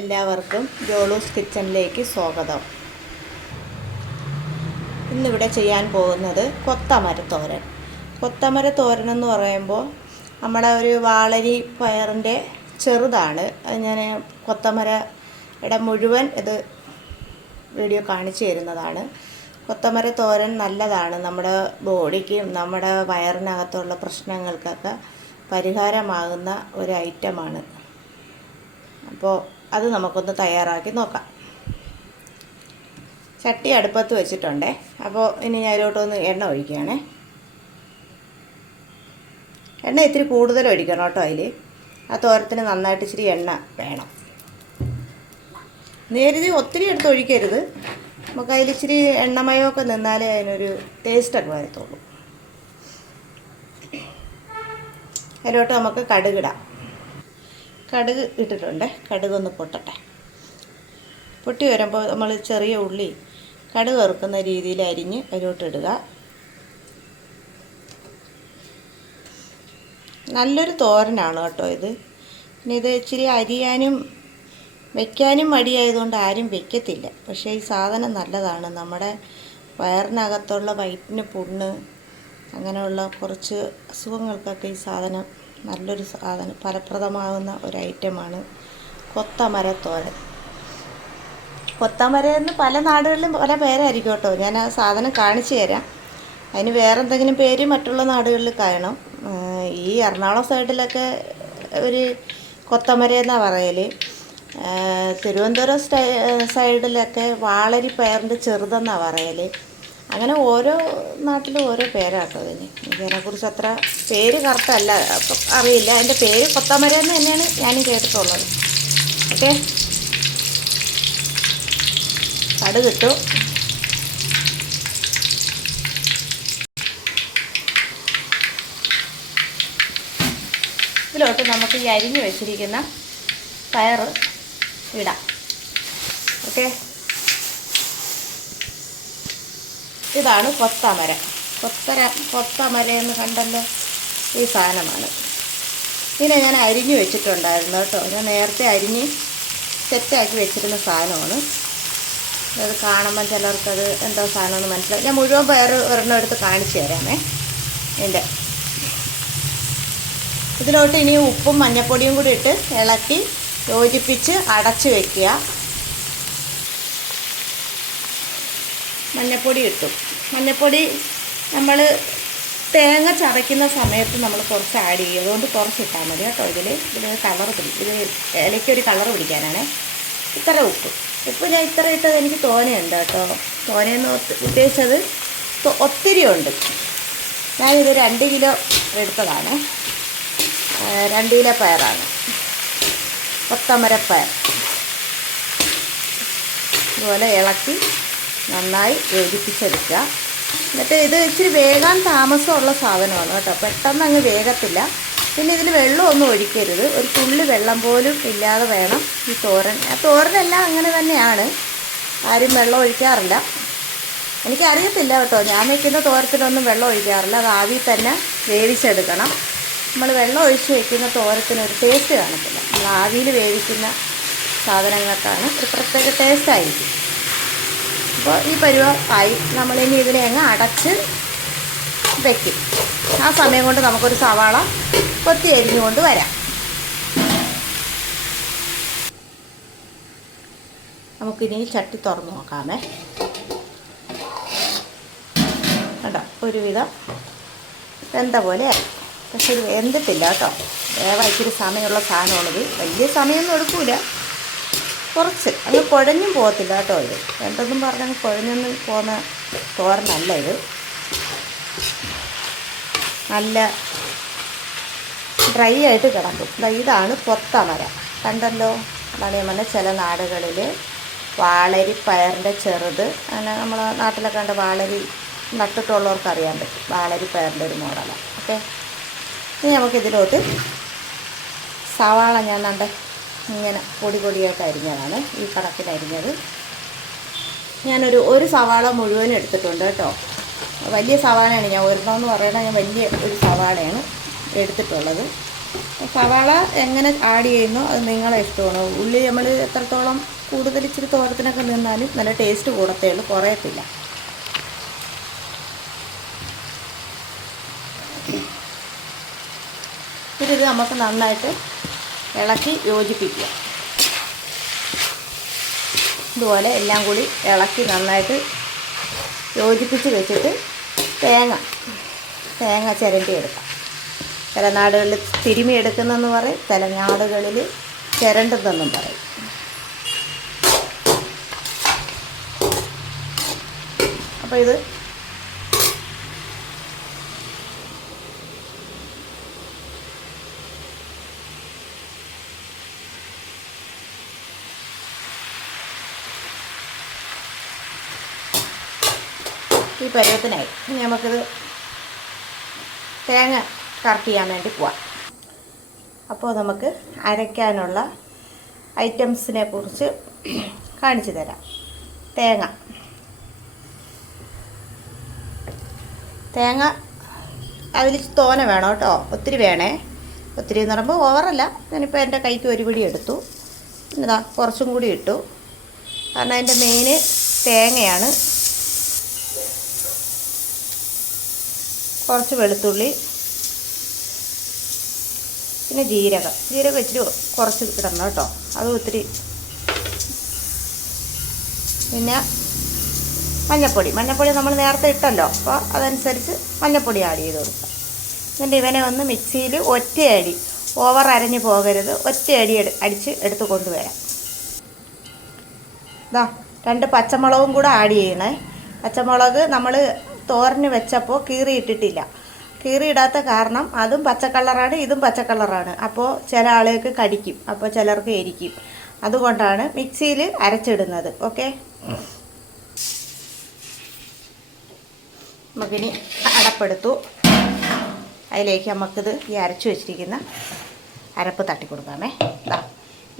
എല്ലാവർക്കും ജോളൂസ് കിച്ചണിലേക്ക് സ്വാഗതം. ഇന്നിവിടെ ചെയ്യാൻ പോകുന്നത് കൊത്തമരത്തോരൻ. കൊത്തമരത്തോരൻ എന്ന് പറയുമ്പോൾ നമ്മുടെ ഒരു വാളരി പയറിൻ്റെ ചെറുതാണ്. അത് ഞാൻ കൊത്തമരയുടെ മുഴുവൻ ഇത് വീഡിയോ കാണിച്ചു തരുന്നതാണ്. കൊത്തമരത്തോരൻ നല്ലതാണ്, നമ്മുടെ ബോഡിക്കും നമ്മുടെ വയറിനകത്തുള്ള പ്രശ്നങ്ങൾക്കൊക്കെ പരിഹാരമാകുന്ന ഒരു ഐറ്റമാണ്. അപ്പോൾ അത് നമുക്കൊന്ന് തയ്യാറാക്കി നോക്കാം. ചട്ടി അടുപ്പത്ത് വെച്ചിട്ടുണ്ടേ. അപ്പോൾ ഇനി ഞാൻ ഇതിലോട്ടൊന്ന് എണ്ണ ഒഴിക്കുകയാണേ. എണ്ണ ഇത്തിരി കൂടുതൽ ഒഴിക്കണം കേട്ടോ. അതിൽ ആ തോരത്തിന് നന്നായിട്ട് ഇച്ചിരി എണ്ണ വേണം. നേരിത് ഒത്തിരി എടുത്ത് ഒഴിക്കരുത്. നമുക്ക് അതിൽ ഇച്ചിരി എണ്ണമയമൊക്കെ നിന്നാലേ അതിനൊരു ടേസ്റ്റൊക്കെ വരത്തുള്ളൂ. അതിലോട്ട് നമുക്ക് കടുകിടാം. കടുക് ഇട്ടിട്ടുണ്ട്. കടുകൊന്ന് പൊട്ടട്ടെ. പൊട്ടി വരുമ്പോൾ നമ്മൾ ചെറിയ ഉള്ളി കടുക് വറുക്കുന്ന രീതിയിൽ അരിഞ്ഞ് അതിലോട്ട് ഇടുക. നല്ലൊരു തോരനാണ് കേട്ടോ ഇത്. പിന്നെ ഇത് ഇച്ചിരി അരിയാനും വയ്ക്കാനും മടിയായതുകൊണ്ട് ആരും വയ്ക്കത്തില്ല. പക്ഷേ ഈ സാധനം നല്ലതാണ്. നമ്മുടെ വയറിനകത്തുള്ള വയറ്റിന് പുണ്ണ് അങ്ങനെയുള്ള കുറച്ച് അസുഖങ്ങൾക്കൊക്കെ ഈ സാധനം നല്ലൊരു സാധനം, ഫലപ്രദമാകുന്ന ഒരു ഐറ്റമാണ് കൊത്തമരത്തോരൻ. കൊത്തമരയെന്ന് പല നാടുകളിലും പല പേരായിരിക്കും കേട്ടോ. ഞാൻ ആ സാധനം കാണിച്ചു തരാം. അതിന് വേറെ എന്തെങ്കിലും പേര് മറ്റുള്ള നാടുകളിൽ കാണും. ഈ എറണാകുളം സൈഡിലൊക്കെ ഒരു കൊത്തമര എന്നാണ് പറയൽ. തിരുവനന്തപുരം സൈഡിലൊക്കെ വാളരി പയറിൻ്റെ ചെറുതെന്നാണ് പറയൽ. അങ്ങനെ ഓരോ നാട്ടിലും ഓരോ പേരാട്ടോ അതിന്. ഇതിനെക്കുറിച്ച് അത്ര പേര് കറക്റ്റല്ല, അപ്പം അറിയില്ല. അതിൻ്റെ പേര് കൊത്തമര എന്ന് തന്നെയാണ് ഞാനും കേട്ടിട്ടുള്ളത്. ഓക്കെ, കടുകിട്ടു. ഇതിലോട്ട് നമുക്ക് ഈ അരിഞ്ഞു വെച്ചിരിക്കുന്ന പയർ ഇടാം. ഓക്കെ, ഇതാണ് കൊത്തമര. കൊത്തമര എന്ന് കണ്ടല്ലോ, ഈ സാധനമാണ്. ഇതിനെ ഞാൻ അരിഞ്ഞു വെച്ചിട്ടുണ്ടായിരുന്നു കേട്ടോ. ഞാൻ നേരത്തെ അരിഞ്ഞ് സെറ്റാക്കി വെച്ചിരുന്ന സാധനമാണ്. അത് കാണുമ്പം ചിലർക്കത് എന്തോ സാധനമെന്ന് മനസ്സിലാവും. ഞാൻ മുഴുവൻ പയർ ഒരെണ്ണം എടുത്ത് കാണിച്ചു തരാമേ. ഇതിൻ്റെ ഇതിലോട്ട് ഇനി ഉപ്പും മഞ്ഞൾപ്പൊടിയും കൂടി ഇട്ട് ഇളക്കി യോജിപ്പിച്ച് അടച്ച് വയ്ക്കുക. മഞ്ഞൾപ്പൊടി ഇട്ടു. മഞ്ഞൾപ്പൊടി നമ്മൾ തേങ്ങ ചതയ്ക്കുന്ന സമയത്ത് നമ്മൾ കുറച്ച് ആഡ് ചെയ്യും. അതുകൊണ്ട് കുറച്ചിട്ടാൽ മതി കേട്ടോ. ഇതിൽ കളർ പിടിക്കും. ഇത് ഇലയ്ക്കൊരു കളർ പിടിക്കാനാണ്. ഇത്ര ഉപ്പ് ഞാൻ ഇത്ര ഇട്ടത് എനിക്ക് തോനെയുണ്ട് കേട്ടോ. തോനെയെന്ന് ഉദ്ദേശിച്ചത് ഒത്തിരി ഉണ്ട്. ഞാനിത് 2 കിലോ എടുത്തതാണ്. 2 കിലോ പയറാണ്, കൊത്തമരപ്പയർ. ഇതുപോലെ ഇളക്കി നന്നായി യോജിപ്പിച്ചെടുക്കുക. എന്നിട്ട് ഇത് ഇച്ചിരി വേകാൻ താമസമുള്ള സാധനമാണ് കേട്ടോ. പെട്ടെന്ന് അങ്ങ് വേഗത്തില്ല. പിന്നെ ഇതിൽ വെള്ളമൊന്നും ഒഴിക്കരുത്. ഒരു തുള്ളി വെള്ളം പോലും ഇല്ലാതെ വേണം ഈ തോരൻ. തോരനെല്ലാം അങ്ങനെ തന്നെയാണ്, ആരും വെള്ളം ഒഴിക്കാറില്ല. എനിക്കറിയത്തില്ല കേട്ടോ. ഞാൻ വയ്ക്കുന്ന തോരത്തിനൊന്നും വെള്ളം ഒഴിക്കാറില്ല. അത് ആവിയിൽ തന്നെ വേവിച്ചെടുക്കണം. നമ്മൾ വെള്ളം ഒഴിച്ച് വയ്ക്കുന്ന തോരത്തിനൊരു ടേസ്റ്റ് കാണത്തില്ല. നമ്മൾ ആവിയിൽ വേവിക്കുന്ന സാധനങ്ങൾക്കാണ് ഒരു പ്രത്യേക ടേസ്റ്റായിരിക്കും. അപ്പോൾ ഈ പരുവം ആയി. നമ്മളിനി ഇതിനെ അങ്ങ് അടച്ച് വയ്ക്കും. ആ സമയം കൊണ്ട് നമുക്കൊരു സവാള കൊത്തി അരിഞ്ഞുകൊണ്ട് വരാം. നമുക്കിനി ചട്ടി തുറന്ന് നോക്കാമേ. കേട്ടോ, ഒരുവിധം വെന്ത പോലെ ആയി. പക്ഷെ ഇത് വെന്തിട്ടില്ല കേട്ടോ. വേറെ ഇച്ചിരി സമയമുള്ള സാധനമാണിത്. വലിയ സമയമൊന്നും എടുക്കില്ല. കുറച്ച് അങ്ങ് കുഴഞ്ഞും പോകത്തില്ല കേട്ടോ. ഇത് എന്തെന്നും പറഞ്ഞാൽ കുഴഞ്ഞൊന്നും പോകുന്ന തോരനല്ല ഇത്. നല്ല ഡ്രൈ ആയിട്ട് കിടക്കും. ഇതാണ് കൊത്തമര. കണ്ടല്ലോ, അതാണ് ഞാൻ പറഞ്ഞ ചില നാടുകളിൽ വാളരി പയറിൻ്റെ ചെറുത്, അങ്ങനെ നമ്മളെ നാട്ടിലൊക്കെ കണ്ട വാളരി നട്ടിട്ടുള്ളവർക്ക് അറിയാൻ പറ്റും. വാളരി പയറിൻ്റെ ഒരു മോഡലാണ്. ഓക്കെ, ഇനി നമുക്കിതിലോട്ട് സവാള ഞാൻ കണ്ട ഇങ്ങനെ പൊടിയായിട്ട് അരിഞ്ഞതാണ്. ഈ കണക്കിൽ അരിഞ്ഞത് ഞാനൊരു സവാള മുഴുവനും എടുത്തിട്ടുണ്ട് കേട്ടോ. വലിയ സവാളയാണ്. ഞാൻ ഒരെണ്ണമെന്ന് പറയുന്നത് ഞാൻ വലിയ ഒരു സവാളയാണ് എടുത്തിട്ടുള്ളത്. സവാള എങ്ങനെ ആഡ് ചെയ്യുന്നോ അത് നിങ്ങളെ ഇഷ്ടമാണ്. ഉള്ളി നമ്മൾ എത്രത്തോളം കൂടുതൽ ഇച്ചിരി തോരത്തിനൊക്കെ നിന്നാലും നല്ല ടേസ്റ്റ് കൂടത്തേ ഉള്ളൂ, കുറയത്തില്ല. ഇത് നമുക്ക് നന്നായിട്ട് ഇളക്കി യോജിപ്പിക്കുക. ഇതുപോലെ എല്ലാം കൂടി ഇളക്കി നന്നായിട്ട് യോജിപ്പിച്ച് വെച്ചിട്ട് തേങ്ങ ചിരണ്ടി എടുക്കാം. ചില നാടുകളിൽ തിരുമി എടുക്കുന്നെന്ന് പറയും, ചില നാടുകളിൽ ചിരണ്ടുന്നെന്നും പറയും. അപ്പോൾ ഇത് ഈ പരുവത്തിനായി. ഇനി നമുക്കിത് തേങ്ങ കറക്റ്റ് ചെയ്യാൻ വേണ്ടി പോവാം. അപ്പോൾ നമുക്ക് അരയ്ക്കാനുള്ള ഐറ്റംസിനെ കുറിച്ച് കാണിച്ചു തരാം. തേങ്ങ അതിൽ തോന വേണം കേട്ടോ, ഒത്തിരി വേണേ. ഒത്തിരി എന്ന് പറയുമ്പോൾ ഓവറല്ല. ഞാനിപ്പോൾ എൻ്റെ കൈക്ക് ഒരു പിടി എടുത്തു, പിന്നെ കുറച്ചും കൂടി ഇട്ടു. കാരണം അതിൻ്റെ മെയിന് തേങ്ങയാണ്. കുറച്ച് വെളുത്തുള്ളി, പിന്നെ ജീരകം ഇച്ചിരി കുറച്ച് ഇടണം കേട്ടോ, അത് ഒത്തിരി. പിന്നെ മഞ്ഞൾപ്പൊടി നമ്മൾ നേരത്തെ ഇട്ടല്ലോ, അപ്പോൾ അതനുസരിച്ച് മഞ്ഞൾപ്പൊടി ആഡ് ചെയ്ത് കൊടുക്കാം. എന്നിട്ട് ഇവനെ ഒന്ന് മിക്സിയിൽ ഒറ്റയടി, ഓവർ അരഞ്ഞു പോകരുത്, ഒറ്റയടി അടിച്ച് എടുത്ത് കൊണ്ടുവരാം. 2 പച്ചമുളകും കൂടെ ആഡ് ചെയ്യണേ. പച്ചമുളക് നമ്മൾ തോരന് വെച്ചപ്പോൾ കീറിയിട്ടിട്ടില്ല. കീറിയിടാത്ത കാരണം അതും പച്ചക്കളറാണ്, ഇതും പച്ചക്കളറാണ്. അപ്പോൾ ചില ആളുകൾക്ക് കടിക്കും, അപ്പോൾ ചിലർക്ക് എരിക്കും. അതുകൊണ്ടാണ് മിക്സിയിൽ അരച്ചിടുന്നത്. ഓക്കെ, നമുക്കിനി അടപ്പെടുത്തു. അതിലേക്ക് നമുക്കിത് ഈ അരച്ചു വെച്ചിരിക്കുന്ന അരപ്പ് തട്ടി കൊടുക്കാമേ.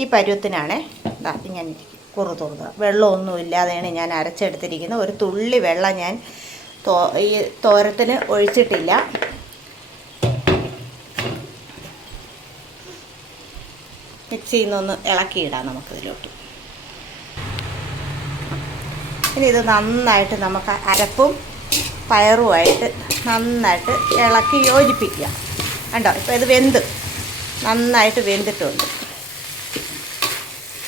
ഈ പരുവത്തിനാണ് ഇങ്ങനെ കുറുതുറുക. വെള്ളമൊന്നും ഇല്ലാതെയാണ് ഞാൻ അരച്ചെടുത്തിരിക്കുന്നത്. ഒരു തുള്ളി വെള്ളം ഞാൻ ഈ തോരത്തിന് ഒഴിച്ചിട്ടില്ല. മിക്സിയിൽ നിന്നൊന്ന് ഇളക്കിയിടാം നമുക്കിതിലോട്ട്. ഇനി ഇത് നന്നായിട്ട് നമുക്ക് അരപ്പും പയറുമായിട്ട് നന്നായിട്ട് ഇളക്കി യോജിപ്പിക്കുക. കണ്ടോ, ഇപ്പോൾ ഇത് നന്നായിട്ട് വെന്തിട്ടുണ്ട്.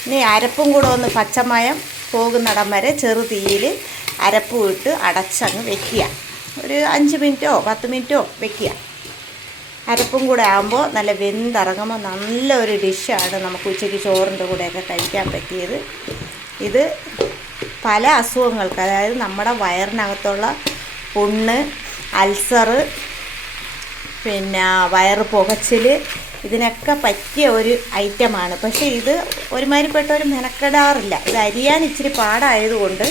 ഇനി അരപ്പും കൂടെ ഒന്ന് പച്ചമയം പോകുന്നിടം വരെ ചെറു തീയിൽ അരപ്പും ഇട്ട് അടച്ചങ്ങ് വെക്കുക. ഒരു 5 മിനിറ്റോ 10 മിനിറ്റോ വെക്കുക. അരപ്പും കൂടെ ആകുമ്പോൾ നല്ല വെന്തിറങ്ങുമ്പോൾ നല്ലൊരു ഡിഷാണ് നമുക്ക് ഉച്ചയ്ക്ക് ചോറിൻ്റെ കൂടെയൊക്കെ കഴിക്കാൻ പറ്റിയത്. ഇത് പല അസുഖങ്ങൾക്ക്, അതായത് നമ്മുടെ വയറിനകത്തുള്ള പുണ്ണ്, അൾസറ്, പിന്നെ വയറ് പുകച്ചിൽ, ഇതിനൊക്കെ പറ്റിയ ഒരു ഐറ്റമാണ്. പക്ഷേ ഇത് ഒരുമാതിരിപ്പെട്ടവർ മെനക്കെടാറില്ല. ഇത് അരിയാൻ ഇച്ചിരി പാടായതുകൊണ്ട്,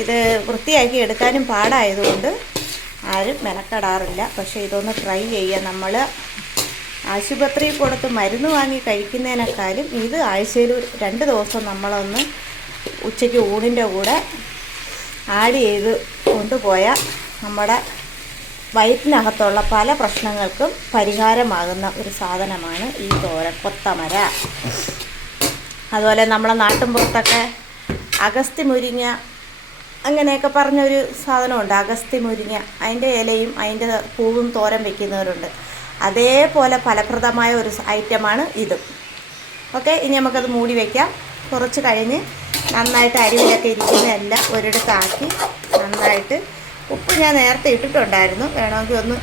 ഇത് വൃത്തിയാക്കി എടുക്കാനും പാടായതുകൊണ്ട് ആരും മെനക്കെടാറില്ല. പക്ഷേ ഇതൊന്ന് ട്രൈ ചെയ്യുക. നമ്മൾ ആശുപത്രിയിൽ കൊടുത്ത് മരുന്ന് വാങ്ങി കഴിക്കുന്നതിനേക്കാളും ഇത് ആഴ്ചയിൽ 2 ദിവസം നമ്മളൊന്ന് ഉച്ചയ്ക്ക് ഊണിൻ്റെ കൂടെ ആഡ് ചെയ്ത് കൊണ്ടുപോയാൽ നമ്മുടെ വയറ്റിനകത്തുള്ള പല പ്രശ്നങ്ങൾക്കും പരിഹാരമാകുന്ന ഒരു സാധനമാണ് ഈ തോരൻ. കൊത്തമര, അതുപോലെ നമ്മളെ നാട്ടിൻപുറത്തൊക്കെ അഗസ്തി മുരിങ്ങ അങ്ങനെയൊക്കെ പറഞ്ഞൊരു സാധനമുണ്ട്. അഗസ്തി മുരിങ്ങ, അതിൻ്റെ ഇലയും അതിൻ്റെ പൂവും തോരൻ വയ്ക്കുന്നവരുണ്ട്. അതേപോലെ ഫലപ്രദമായ ഒരു ഐറ്റമാണ് ഇത്. ഓക്കെ, ഇനി നമുക്കത് മൂടി വയ്ക്കാം. കുറച്ച് കഴിഞ്ഞ് നന്നായിട്ട് അരിവിലൊക്കെ ഇരിക്കുന്നതെല്ലാം ഒരിടത്താക്കി നന്നായിട്ട്, ഉപ്പ് ഞാൻ നേരത്തെ ഇട്ടിട്ടുണ്ടായിരുന്നു, വേണമെങ്കിൽ ഒന്ന്,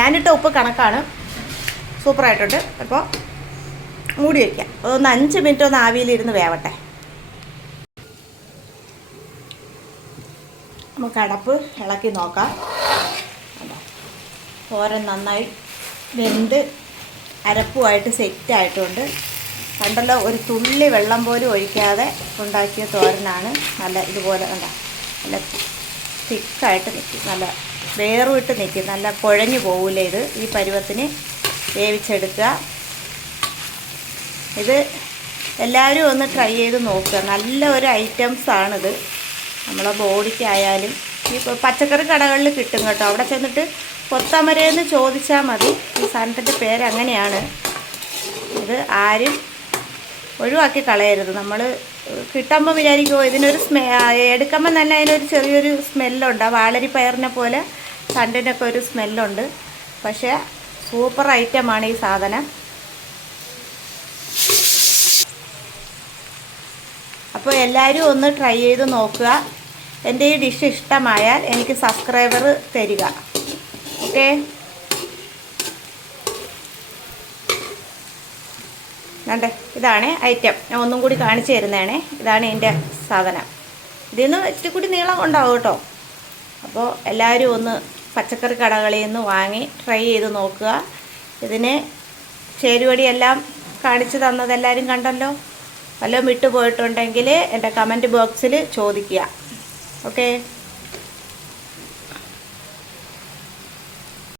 ഞാനിട്ട ഉപ്പ് കണക്കാണ്, സൂപ്പറായിട്ടുണ്ട്. അപ്പോൾ മൂടി വയ്ക്കാം. ഒന്ന് 5 മിനിറ്റ് ഒന്ന് ആവിയിലിരുന്ന് വേവട്ടെ. നമുക്ക് അടപ്പ് ഇളക്കി നോക്കാം. തോരൻ നന്നായി വെന്ത് അരപ്പുമായിട്ട് സെറ്റായിട്ടുണ്ട്. കണ്ടല്ലോ, ഒരു തുള്ളി വെള്ളം പോലും ഒഴിക്കാതെ ഉണ്ടാക്കിയ തോരനാണ്. നല്ല ഇതുപോലെ നല്ല തിക്കായിട്ട് നിൽക്കും, നല്ല വേറുവിട്ട് നിൽക്കും, നല്ല കുഴഞ്ഞു പോകില്ല. ഇത് ഈ പരുവത്തിന് വേവിച്ചെടുക്കുക. ഇത് എല്ലാവരും ഒന്ന് ട്രൈ ചെയ്ത് നോക്കുക. നല്ല ഒരു ഐറ്റംസാണിത്. നമ്മളെ ബോഡിക്കായാലും ഈ പച്ചക്കറി കടകളിൽ കിട്ടും കേട്ടോ. അവിടെ ചെന്നിട്ട് കൊത്തമരയെന്ന് ചോദിച്ചാൽ മതി. ഈ സാധനത്തിൻ്റെ പേര് അങ്ങനെയാണ്. ഇത് ആരും ഒഴിവാക്കി കളയരുത്. നമ്മൾ കിട്ടുമ്പോൾ വിചാരിക്കുമോ ഇതിനൊരു എടുക്കുമ്പം തന്നെ അതിനൊരു ചെറിയൊരു സ്മെല്ലുണ്ട്. ആ വാളരിപ്പയറിനെ പോലെ തണ്ടിനൊക്കെ ഒരു സ്മെല്ലുണ്ട്. പക്ഷേ സൂപ്പർ ഐറ്റമാണ് ഈ സാധനം. അപ്പോൾ എല്ലാവരും ഒന്ന് ട്രൈ ചെയ്ത് നോക്കുക. എൻ്റെ ഈ ഡിഷ് ഇഷ്ടമായാൽ എനിക്ക് സബ്സ്ക്രൈബർ തരിക. ഓക്കെ, കണ്ടേ, ഇതാണ് ഐറ്റം. ഞാൻ ഒന്നും കൂടി കാണിച്ചു തരുന്നതാണ്. ഇതാണ് ഇതിൻ്റെ സാധനം. ഇതിൽ നിന്ന് ഇച്ചിരി കൂടി നീളം ഉണ്ടാവും കേട്ടോ. അപ്പോൾ എല്ലാവരും ഒന്ന് പച്ചക്കറി കടകളിൽ നിന്ന് വാങ്ങി ട്രൈ ചെയ്ത് നോക്കുക. ഇതിന് ചേരുവടിയെല്ലാം കാണിച്ചു തന്നത് എല്ലാവരും കണ്ടല്ലോ. വല്ലതും വിട്ടുപോയിട്ടുണ്ടെങ്കിൽ എൻ്റെ കമൻറ്റ് ബോക്സിൽ ചോദിക്കുക. ഓക്കെ.